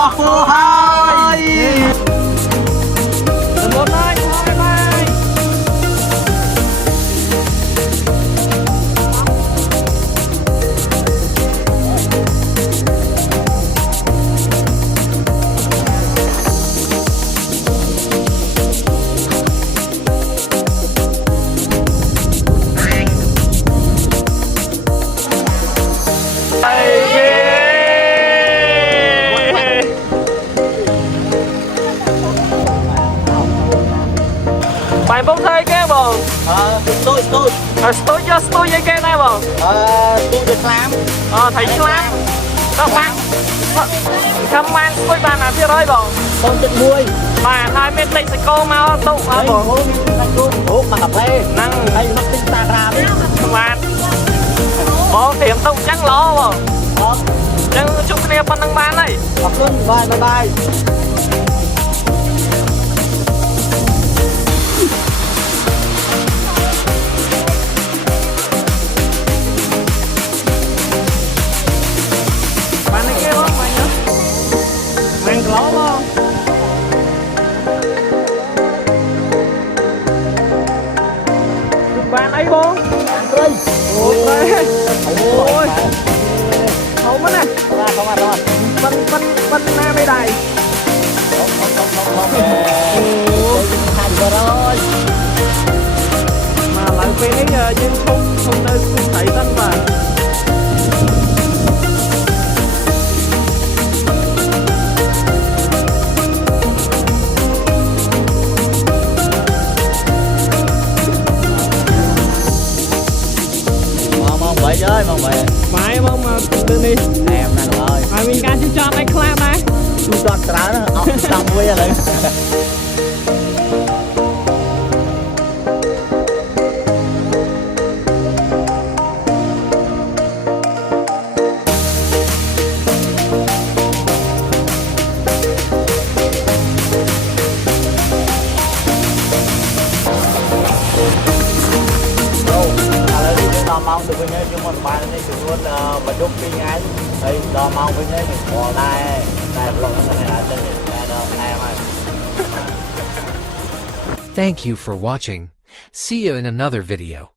cho cô hai. Một ơi, bye bye. Bạn bông thay cái bông. Tôi Tôi với cái này bông. tôi được làm. Thấy lắm. Các bạn. Không mang tôi bàn là phía đây bông. Con chân muôi. Bạn hai bên đây sẽ có máu tụ hả bông. Ủa mà gặp đây. Năng. Đây nó Instagram. Các bạn. Bông tiệm tụ chẳng lo bông. Chẳng chúc kia phần năng bán này. Cảm ơn, bye bye. Bạn này kia không mày nhá. Mang lỗ không? Bạn ấy không? Ôi. Ôi. Không mất nè. Phân na mấy đầy. Mà lại quen ấy nhưng không nơi thấy tân mà. Mong vậy chơi, mong vậy. Mãi không mà tự đi. Em nè rồi. Mà mình can chú cho anh clap này. Chú cho trả nó, tao mua ra lại. Mong được với nhau nhưng mà bạn này chúng luôn và chúc kinh anh đây đó mong với nhau mình bỏ đây vlog nó này là tên em ơi. Thank you for watching. See you in another video.